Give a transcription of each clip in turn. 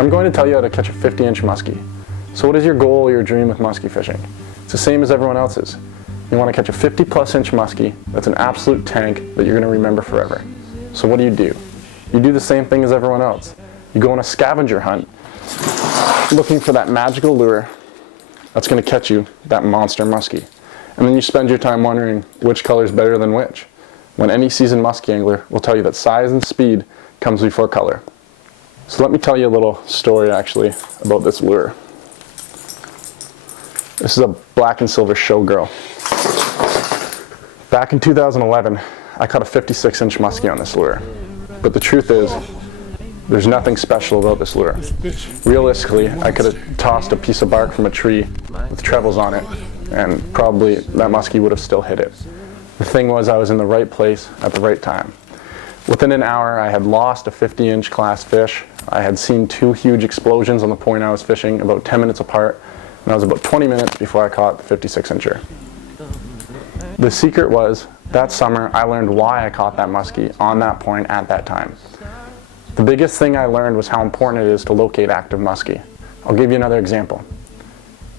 I'm going to tell you how to catch a 50-inch muskie. So what is your goal or your dream with muskie fishing? It's the same as everyone else's. You want to catch a 50+ inch muskie that's an absolute tank that you're going to remember forever. So what do? You do the same thing as everyone else. You go on a scavenger hunt looking for that magical lure that's going to catch you that monster muskie. And then you spend your time wondering which color is better than which, when any seasoned muskie angler will tell you that size and speed comes before color. So let me tell you a little story actually about this lure. This is a black and silver showgirl. Back in 2011, I caught a 56-inch muskie on this lure. But the truth is, there's nothing special about this lure. Realistically, I could have tossed a piece of bark from a tree with trebles on it, and probably that muskie would have still hit it. The thing was, I was in the right place at the right time. Within an hour, I had lost a 50-inch class fish. I had seen 2 huge explosions on the point I was fishing, about 10 minutes apart, and I was about 20 minutes before I caught the 56-incher. The secret was, that summer, I learned why I caught that muskie on that point at that time. The biggest thing I learned was how important it is to locate active muskie. I'll give you another example.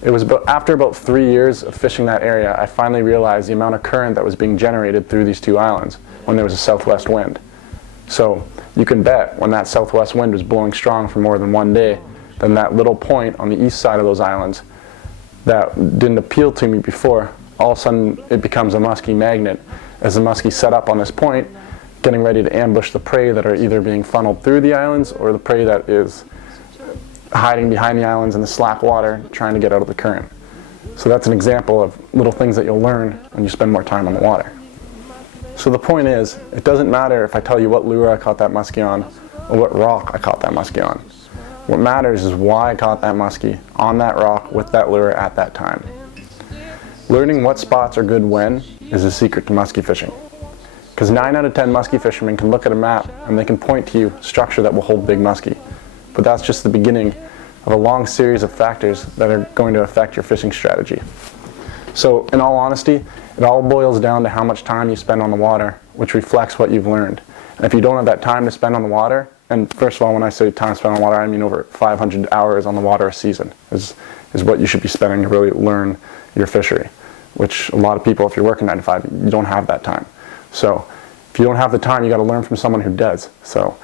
It was after about 3 years of fishing that area, I finally realized the amount of current that was being generated through these 2 islands when there was a southwest wind. So you can bet when that southwest wind was blowing strong for more than 1 day, then that little point on the east side of those islands that didn't appeal to me before, all of a sudden it becomes a muskie magnet as the muskie set up on this point, getting ready to ambush the prey that are either being funneled through the islands or the prey that is hiding behind the islands in the slack water trying to get out of the current. So that's an example of little things that you'll learn when you spend more time on the water. So the point is, it doesn't matter if I tell you what lure I caught that muskie on or what rock I caught that muskie on. What matters is why I caught that muskie on that rock with that lure at that time. Learning what spots are good when is the secret to muskie fishing. Because 9 out of 10 muskie fishermen can look at a map and they can point to you structure that will hold big muskie. But that's just the beginning of a long series of factors that are going to affect your fishing strategy. So in all honesty, it all boils down to how much time you spend on the water, which reflects what you've learned. And if you don't have that time to spend on the water, and first of all, when I say time spent on the water, I mean over 500 hours on the water a season is what you should be spending to really learn your fishery, which a lot of people, if you're working 9 to 5, you don't have that time. So if you don't have the time, you got to learn from someone who does. So,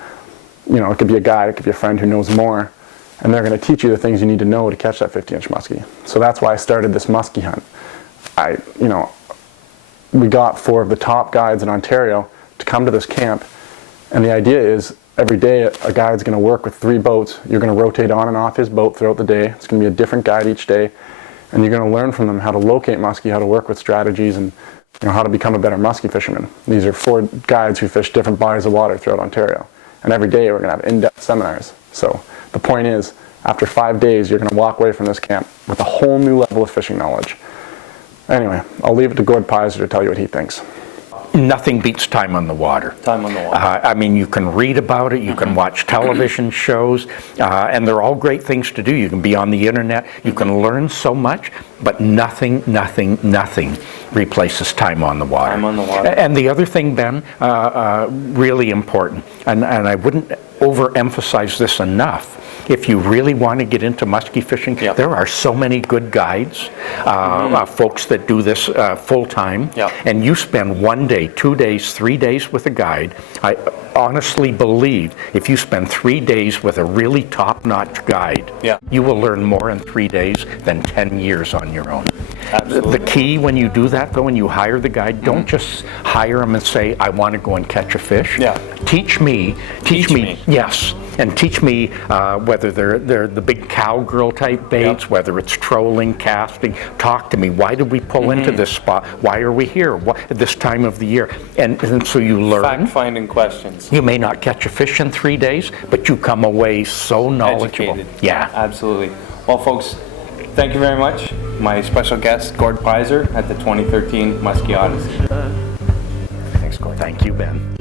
you know, it could be a guide, it could be a friend who knows more, and they're going to teach you the things you need to know to catch that 50-inch muskie. So that's why I started this muskie hunt. We got 4 of the top guides in Ontario to come to this camp, and the idea is every day a guide's going to work with 3 boats. You're going to rotate on and off his boat throughout the day. It's going to be a different guide each day, and you're going to learn from them how to locate muskie, how to work with strategies, and how to become a better muskie fisherman. These are 4 guides who fish different bodies of water throughout Ontario, and every day we're going to have in-depth seminars. So the point is, after 5 days, you're going to walk away from this camp with a whole new level of fishing knowledge. Anyway, I'll leave it to Gord Pizer to tell you what he thinks. Nothing beats time on the water. Time on the water. I mean, you can read about it, you can watch television shows, and they're all great things to do. You can be on the internet, you can learn so much, but nothing replaces time on the water. Time on the water. And the other thing, Ben, really important, and I wouldn't overemphasize this enough. If you really want to get into muskie fishing, there are so many good guides, folks that do this full-time, and you spend 1 day, 2 days, 3 days with a guide. I honestly believe if you spend 3 days with a really top-notch guide, you will learn more in 3 days than 10 years on your own. Absolutely. The key when you do that, though, when you hire the guide, don't just hire them and say, I want to go and catch a fish. Teach me. Yes. And teach me whether they're the big cowgirl type baits, whether it's trolling, casting. Talk to me. Why did we pull into this spot? Why are we here? At this time of the year? And so you learn. Fact-finding questions. You may not catch a fish in 3 days, but you come away so knowledgeable. Educated. Yeah. Absolutely. Well, folks, thank you very much. My special guest, Gord Pizer, at the 2013 Muskie Odyssey. Thanks, Gord. Thank you, Ben.